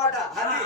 అన్నమాట. అది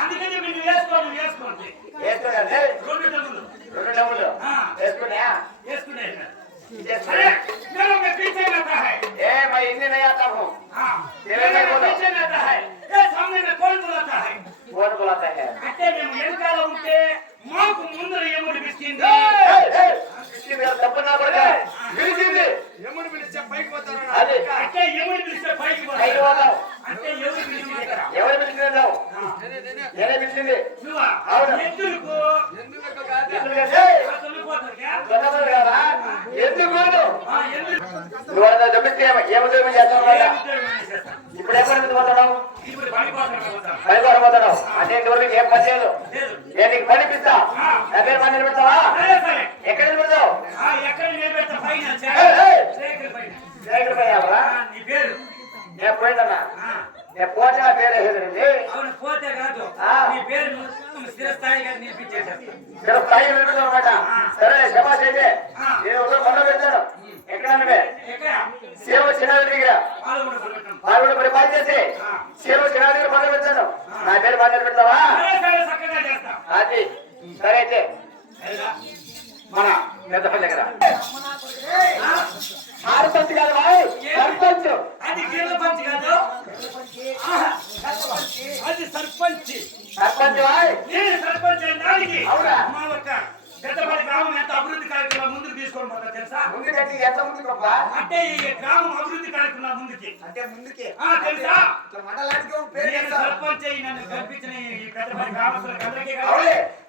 అందుకని మీరు వేసుకోండి వేసుకోండి వేసుకోండి రెండు డబ్బులు వేసుకున్నా వేసుకునే मैं हिंदी नहीं आता हूँ पीछे रहता है ये सामने में कौन बुलाता है कौन बुलाता है అంటే మేము వెనకాల ఉంటే మాకు ముందర ఎముడు పిలిచింది తప్పు నా కొడుక పిలిచింది ఎముడు పిలిస్తే పైకి పోతారు అది అంటే ఎముడు పిలిస్తే పైకి పోతారు అంటే ఎవరు పిలిచింది ఎవరు పిలిచింది నేనే పిలిచింది నువ్వా ఎందుకు నువ్వు దొబ్బిస్తే ఏముద్యోగం చేస్తావు ఇప్పుడు ఎక్కడ పోతున్నావు పనిపోతున్నావు అంటే ఇంతవరకు ఏం పని లేదు నేను నీకు పని ఇప్పిస్తా నా పేరు పని నిలబెడతావా ఎక్కడ నిలబెడతావు శేఖర్ పై నేను పోయిందన్నా నేను పోతే నా పేరు వేసేదండి పోతే కాదు నీ పేరు స్థిరస్థాయిగా స్థిరస్థాయి నిలబెడతావు అనమాట సరే క్షమాస్ అయితే నేను ఒక మొన్న పెట్టాను ఎక్కడ సేవ చిన్నారి దగ్గర పాల్గొని పరిపాలన చేసి సేవ చిన్నారి దగ్గర మొదలు పెట్టాను నా పేరు మొదలు పెడతావా అది సరే అయితే మన పెద్దపల్లి దగ్గర సర్పంచ్ కాదు సర్పంచ్ అది సర్పంచ్ సర్పంచ్ నేను సర్పంచ్ అయినానికి అవునా మా ఒక్క పెద్దపల్లి గ్రామం ఎంత అభివృద్ధి కార్యక్రమాలు ముందుకు తీసుకొని పోతా తెలుసా ముందుకంటే ఎంత ముందుకు అంటే ఈ గ్రామం అభివృద్ధి కార్యక్రమాలు ముందుకి అంటే ముందుకే తెలుసా మండలానికి నేను సర్పంచ్ అయి నన్ను కల్పించిన ఈ పెద్దపల్లి గ్రామస్తులకు అందరికీ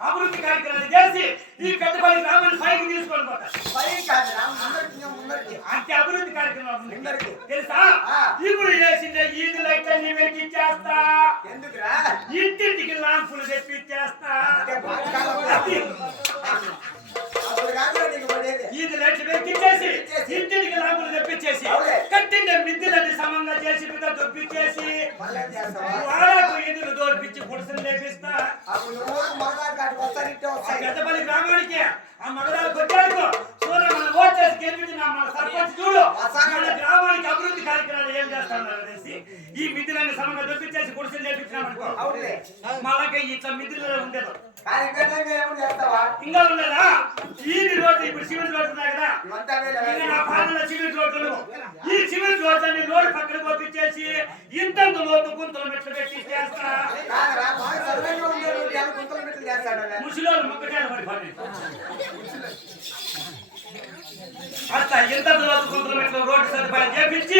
అభివృద్ధి కార్యక్రమాలు చేసి ఈ పెద్దపల్లి గ్రామాన్ని పైకి తీసుకొని పోతా అంటే అభివృద్ధి కార్యక్రమాలు తెలుసా ఇప్పుడు చేసిందే ఈది లైట్లన్నీ వెలికిచ్చేస్తా ఇంటింటికి లాంపులు తెప్పిచ్చేస్తా ఈది లైట్లు వెలికిచ్చేసి ఇంటింటికి లాంపులు తెప్పించేసి కట్టిన మిద్దెలన్నీ సమంగా చేసి మీద దొప్పించేసి వాళ్ళకు ఎదురు దోడిపించి గుడిసెలు లేపిస్తా పెద్దపల్లి గ్రామానికి ఆ మగదాలకు వచ్చాడు చూడ మన ఓట్ చేసి గెలిపించిన మన సర్పంచ్ చూడు మన గ్రామానికి అభివృద్ధి కార్యక్రమాలు ఏం చేస్తున్నారు అనేసి ఈ మిద్దులన్నీ సమంగా దొప్పించేసి గుడిసెలు లేపించినామనుకో మళ్ళీ ఇట్లా మిద్దులలో ఉండేది ఇంకా ఉండదా ఈ రోడ్డు ఇప్పుడు సిమెంట్ రోడ్డు ఉన్నాయి కదా ఇంకా నా పాలన సిమెంట్ రోడ్లు ఈ సిమెంట్ రోడ్లని రోడ్డు పక్కన పంపించేసి ఇంతంత లోతు గుంతలు మెట్లు పెట్టి చేస్తా ముసలివాళ్ళు మొక్కజాలు పడిపోయి అట్లా ఎంత గుంతలు మెట్లు రోడ్డు సదుపాయం చేపించి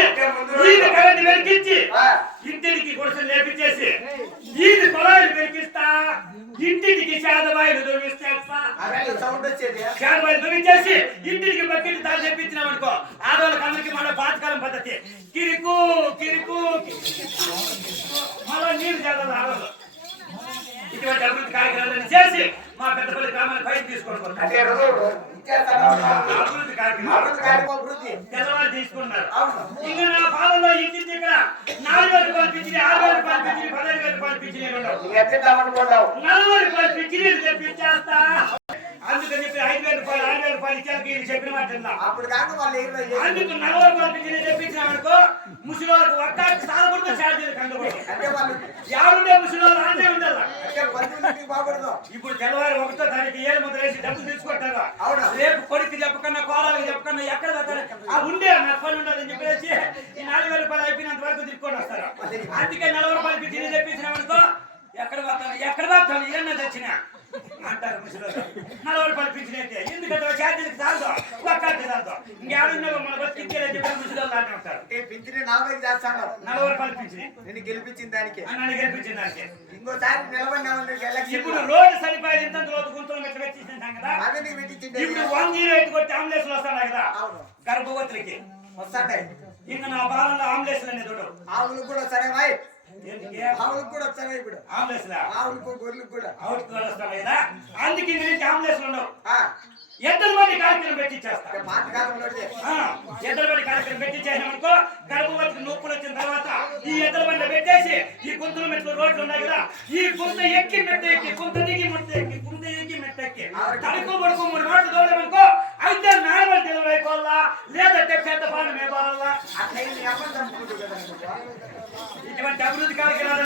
ఈది కరెంట్ వెలిగించి ఇంటికి గుడిసెలు లేపించేసి ఈది పొలాలు వెలిగిస్తా ఇంటికి శాదవాయిలు దొరికిస్తా శాదవాయిలు దొరికించేసి ఇంటికి బకెట్ తాను తెప్పించినాం అనుకో ఆడవాళ్ళకి అందరికి మన పాతకాలం పద్ధతి కిరుకు కిరుకు మళ్ళా నీరు చేద్దాం ఆడవాళ్ళు ఇటువంటి అభివృద్ధి కార్యక్రమాలను చేసి మా పెద్దపల్లి గ్రామాన్ని పైకి తీసుకొని అభివృద్ధి కార్యక్రమం తెల్లవారు తీసుకున్నారు ఇంకా నా పాలనలో ఇంటింటి ఇక్కడ 4,000 రూపాయలు పిచ్చిని 6,000 రూపాయలు పిచ్చిని 15,000 రూపాయలు పిచ్చిని 40 రూపాయలు పిచ్చిని తెప్పించేస్తా అందుకని చెప్పి 5,000 రూపాయలు 6,000 రూపాయలు ఇచ్చారు చెప్పిన మాట అందుకు 40 రూపాయలు పిచ్చిని తెప్పించినామనుకో ముసలోళ్ళకు ఒక్కరికి సారకూడదు ఛార్జీలు కందకూడదు అంటే వాళ్ళు ఎవరుండే ముసలోళ్ళు అంటే ఉండాల అంటే బంధువులకి బాగుపడదు. ఇప్పుడు తెల్లవారు 1వ తారీఖు ఏళ్ళు ముద్ర వేసి డబ్బులు తీసుకుంటారు అవునా? రేపు కొడుకు చెప్పకన్నా కోడలకు చెప్పకన్నా ఎక్కడ పోతారు ఆ ఉండే నాకు పని ఉండదని చెప్పేసి ఈ 4,000 రూపాయలు అయిపోయినంత వరకు తీసుకొని వస్తారు అందుకే 40 రూపాయలు పిచ్చి తెప్పించినామనుకో ఎక్కడ పోతాను ఏమన్నా తెచ్చినా అంటారు ముసలోళ్ళు 40 రూపాయలు పిచ్చినైతే ఎందుకంటే ఛార్జీలకు చాలదు ఒక్కరికి చాలదు ఇంకేడున్నా మన బతికించేదని చెప్పి ముసలోళ్ళు అంటూ ఉంటారు అంటే పింఛని 40 చేస్తాను 40 రూపాయలు పిచ్చిని నేను గెలిపించిన దానికి. నన్ను గెలిపించిన దానికి ఇంకోసారి నిలబడినామని ఎలక్షన్ ఇప్పుడు రోడ్డు సరిపోయి ఇంత రోజు గుంతలు మెట్లు పెట్టించాం కదా అదే పెట్టించింది. ఇప్పుడు 108 కొట్టి అంబులెన్స్లు వస్తాయి కదా అవును గర్భవతులకి వస్తాండే. ఇంకా నా బాలంలో అంబులెన్స్లు అనేది చూడు ఆవులకు కూడా సరే వాయ్. ఎందుకే ఆవులకు కూడా సరే ఇప్పుడు. అంబులెన్స్లా ఆవులకు గొర్రెలకు కూడా. అవుట్ వస్తాయి కదా అందుకే ఇంక అంబులెన్స్లు ఉండవు ఆ, ఎద్దరు మంది కార్యక్రమం పెట్టించేస్తా అంటే పాత కాలంలో ఎద్దరు బండి కార్యక్రమం పెట్టించేసామనుకో గర్భవతికి నొప్పులు వచ్చిన తర్వాత ఈ ఎద్దరు బండి పెట్టేసి ఈ గుంతలు మెట్లు రోడ్లు ఉన్నాయి కదా ఈ గుంత ఎక్కి మెట్ట ఎక్కి గుంత దిగి మెట్ట ఎక్కి గుంత ఎక్కి మెట్ట ఎక్కి కడుకు పడుకు 3 మాటలు తోలేమనుకో అయితే నార్మల్ డెలివరీ అయిపోవాలా లేదంటే పెద్ద పాలు మేపాలా అట్లా అబద్ధం ఇటువంటి అభివృద్ధి కార్యక్రమాలు